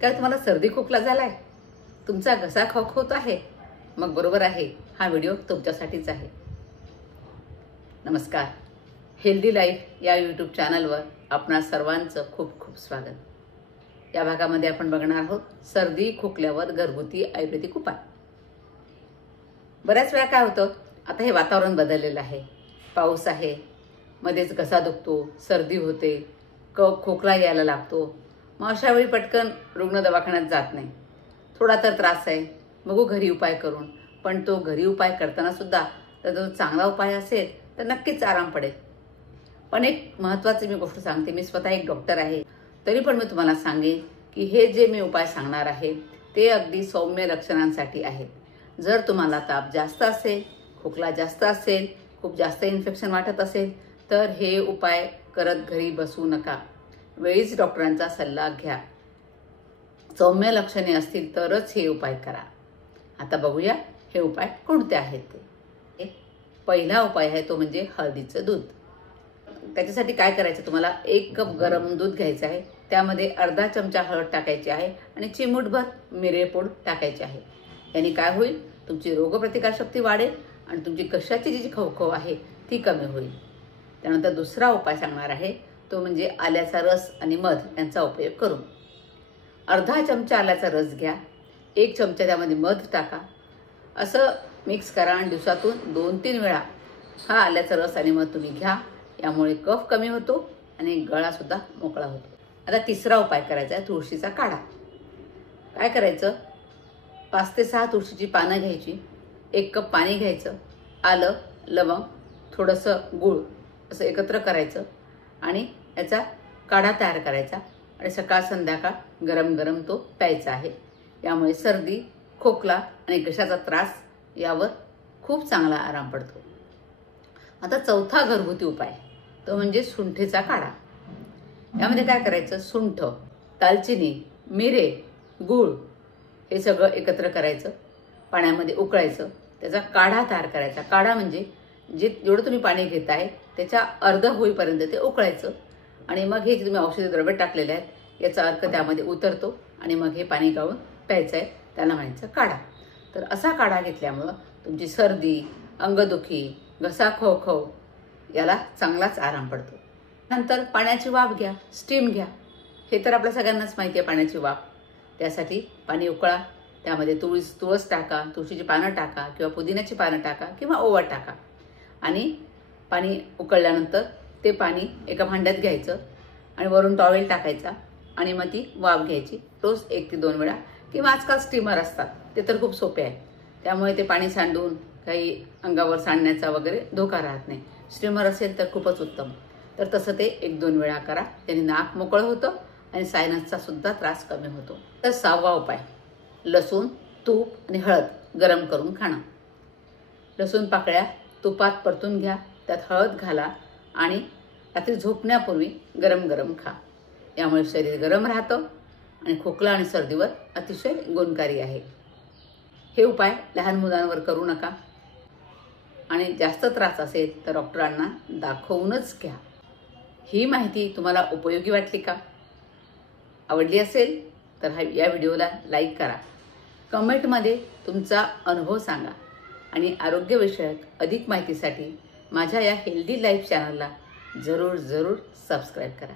काय तुम्हाला सर्दी खोकला झालाय? तुमचा घसा खवखवत आहे? मग बरोबर आहे, हा व्हिडिओ तुमच्यासाठीच आहे. नमस्कार. हेल्दी लाईफ या यूट्यूब चॅनलवर आपणा सर्वांचं खूप खूप स्वागत. या भागामध्ये आपण बघणार आहोत सर्दी खोकल्यावर घरगुती आयुर्वेदिक उपाय. बऱ्याच वेळा काय होतं, आता हे वातावरण बदललेलं आहे, पाऊस आहे, मध्येच घसा दुखतो, सर्दी होते, खोकला यायला लागतो. मग अशा वेळी पटकन रुग्ण दवाखान्यात जात नाही. थोडा तर त्रास आहे, बघू घरी उपाय करून. पण तो घरी उपाय करताना सुद्धा तर जो चांगला उपाय असेल तर नक्कीच आराम पडेल. पण एक महत्त्वाची मी गोष्ट सांगते, मी स्वतः एक डॉक्टर आहे, तरी पण मी तुम्हाला सांगेन की हे जे मी उपाय सांगणार आहे ते अगदी सौम्य लक्षणांसाठी आहेत. जर तुम्हाला ताप जास्त असेल, खोकला जास्त असेल, खूप जास्त इन्फेक्शन वाटत असेल तर हे उपाय करत घरी बसू नका. वेळीच डॉक्टरांचा सल्ला घ्या. सौम्य लक्षणे असतील तरच हे उपाय करा. आता बघूया हे उपाय कोणते आहेत ते. पहिला उपाय आहे तो म्हणजे हळदीचं दूध. त्याच्यासाठी काय करायचं, तुम्हाला 1 कप गरम दूध घ्यायचं आहे, त्यामध्ये अर्धा चमचा हळद टाकायची आहे आणि चिमूटभर मिरेपूड टाकायची आहे. याने काय होईल, तुमची रोगप्रतिकारशक्ती वाढेल आणि तुमची कशाची जी खवखव आहे ती कमी होईल. त्यानंतर दुसरा उपाय सांगणार आहे तो म्हणजे आल्याचा रस आणि मध यांचा उपयोग करून. अर्धा चमचा आल्याचा रस घ्या, 1 चमचा त्यामध्ये मध टाका, असं मिक्स करा आणि दिवसातून 2-3 वेळा हा आल्याचा रस आणि मध तुम्ही घ्या. यामुळे कफ कमी होतो आणि गळासुद्धा मोकळा होतो. आता तिसरा उपाय करायचा आहे तुळशीचा काढा. काय करायचं, 5 ते 6 तुळशीची पानं घ्यायची, 1 कप पाणी घ्यायचं, आलं, लवंग, थोडंसं गूळ असं एकत्र करायचं आणि याचा काढा तयार करायचा आणि सकाळ संध्याकाळ गरम गरम तो प्यायचा आहे. यामुळे सर्दी, खोकला आणि घशाचा त्रास यावर खूप चांगला आराम पडतो. आता चौथा घरगुती उपाय तो म्हणजे सुंठीचा काढा. यामध्ये काय करायचं, सुंठ, दालचिनी, मिरे, गूळ हे सगळं एकत्र करायचं, पाण्यामध्ये उकळायचं, त्याचा काढा तयार करायचा. काढा म्हणजे जेवढं तुम्ही पाणी घेत आहे त्याच्या अर्ध होईपर्यंत ते उकळायचं आणि मग हे जे तुम्ही औषधी द्रव्य टाकलेले आहेत याचा अर्क त्यामध्ये उतरतो आणि मग हे पाणी गाळून प्यायचं आहे, त्याला म्हणायचं काढा. तर असा काढा घेतल्यामुळं तुमची सर्दी, अंगदुखी, घसा खवखव याला चांगलाच आराम पडतो. नंतर पाण्याची वाफ घ्या, स्टीम घ्या. हे तर आपल्या सगळ्यांनाच माहिती आहे पाण्याची वाफ. त्यासाठी पाणी उकळा, त्यामध्ये तुळस टाका, तुळशीची पानं टाका किंवा पुदिन्याची पानं टाका किंवा ओवा टाका आणि पाणी उकळल्यानंतर ते पाणी एका भांड्यात घ्यायचं आणि वरून टॉवेल टाकायचा आणि मग ती वाफ घ्यायची रोज 1 ते 2 वेळा. किंवा आजकाल स्टीमर असतात, ते तर खूप सोपे आहे, त्यामुळे ते पाणी सांडून काही अंगावर सांडण्याचा वगैरे धोका राहत नाही. स्टीमर असेल तर खूपच उत्तम. तर तसं ते 1-2 वेळा करा, त्याने नाक मोकळं होतं आणि सायनसचा सुद्धा त्रास कमी होतो. तर 6वा उपाय, लसूण, तूप आणि हळद गरम करून खाणं. लसूण पाकळ्या तुपात परतून घ्या, त्यात हळद घाला आणि रात्री झोपण्यापूर्वी गरम गरम खा. यामुळे शरीर गरम राहतं आणि खोकला आणि सर्दीवर अतिशय गुणकारी आहे. हे उपाय लहान मुलांवर करू नका आणि जास्त त्रास असेल तर डॉक्टरांना दाखवूनच घ्या. ही माहिती तुम्हाला उपयोगी वाटली का? आवडली असेल तर या व्हिडिओला लाईक करा, कमेंटमध्ये तुमचा अनुभव सांगा आणि आरोग्यविषयक अधिक माहितीसाठी माझ्या या हेल्दी लाईफ चॅनलला जरूर सबस्क्राईब करा.